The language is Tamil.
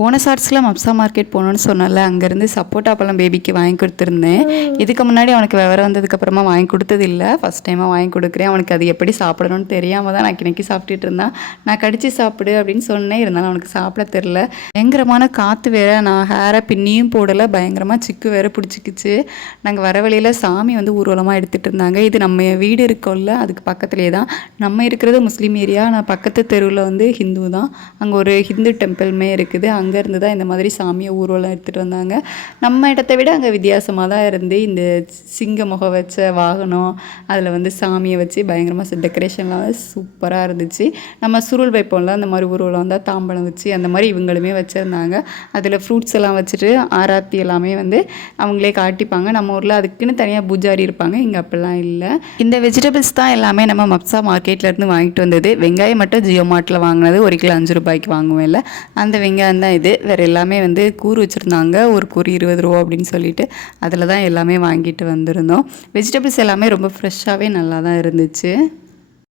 போன ஷார்ட்ஸில் மப்சா மார்க்கெட் போகணுன்னு சொன்னால அங்கேருந்து சப்போட்டா பழம் பேபிக்கு வாங்கி கொடுத்துருந்தேன். இதுக்கு முன்னாடி அவனுக்கு விவரம் வந்ததுக்கப்புறமா வாங்கி கொடுத்ததில்லை, ஃபஸ்ட் டைமாக வாங்கி கொடுக்குறேன். அவனுக்கு அது எப்படி சாப்பிடணும்னு தெரியாமல் தான் நான் கிணக்கி சாப்பிட்டுட்டு இருந்தான். நான் கடிச்சு சாப்பிடு அப்படின்னு சொன்னேன், இருந்தாலும் அவனுக்கு சாப்பிட தெரில. பயங்கரமான காற்று வேறு, நான் ஹேரை பின்னியும் போடலை, பயங்கரமாக சிக்கு வேறு பிடிச்சிக்கிச்சு. நாங்கள் வர வழியில் சாமி வந்து ஊர்வலமாக எடுத்துகிட்டு இருந்தாங்க. இது நம்ம வீடு இருக்கோம்ல, அதுக்கு பக்கத்துலேயே தான். நம்ம இருக்கிறது முஸ்லீம் ஏரியா, நான் பக்கத்து தெருவில் வந்து ஹிந்து தான். அங்கே ஒரு ஹிந்து டெம்பிளுமே இருக்குது. அங்கேருந்து தான் இந்த மாதிரி சாமியை ஊர்வலம் எடுத்துகிட்டு வந்தாங்க. நம்ம இடத்த விட அங்கே வித்தியாசமாக தான் இருந்து, இந்த சிங்க முகம் வச்ச வாகனம், அதில் வந்து சாமியை வச்சு பயங்கரமாக டெக்கரேஷன்லாம் சூப்பராக இருந்துச்சு. நம்ம சுருள் வைப்போம்ல, அந்த மாதிரி ஊர்வலம் வந்தால் தாம்பழம் வச்சு அந்த மாதிரி இவங்களுமே வச்சுருந்தாங்க. அதில் ஃப்ரூட்ஸ் எல்லாம் வச்சுட்டு ஆராத்தி எல்லாமே வந்து அவங்களே காட்டிப்பாங்க. நம்ம ஊரில் அதுக்குன்னு தனியாக பூஜாரி இருப்பாங்க, இங்கே அப்படிலாம் இல்லை. இந்த வெஜிடபிள்ஸ் தான் எல்லாமே நம்ம மப்சா மார்க்கெட்லேருந்து வாங்கிட்டு வந்தது. வெங்காயம் மட்டும் ஜியோ மார்ட்டில் வாங்கினது, 1 கிலோ 5 ரூபாய்க்கு வாங்குவேன் இல்லை, அந்த வெங்காயம் தான் இது. வேறு எல்லாமே வந்து கூறு வச்சுருந்தாங்க, ஒரு கூறு 20 ரூபா அப்படின்னு சொல்லிட்டு அதில் தான் எல்லாமே வாங்கிட்டு வந்திருந்தோம். வெஜிடபிள்ஸ் எல்லாமே ரொம்ப ஃப்ரெஷ்ஷாகவே நல்லா தான் இருந்துச்சு.